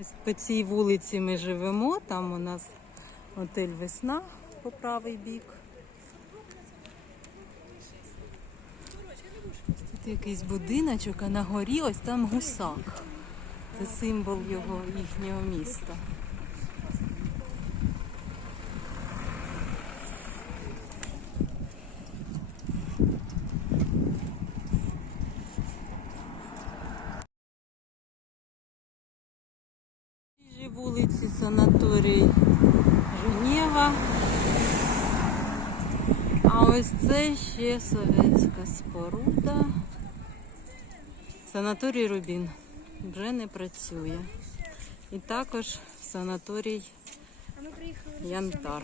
Ось по цій вулиці ми живемо. Там у нас готель Весна по правий бік. Тут якийсь будиночок, а на горі ось там гусак. Це символ його їхнього міста. Вулиці санаторій Женєва. А ось це ще совєтська споруда. Санаторій Рубін вже не працює. І також санаторій. Янтар.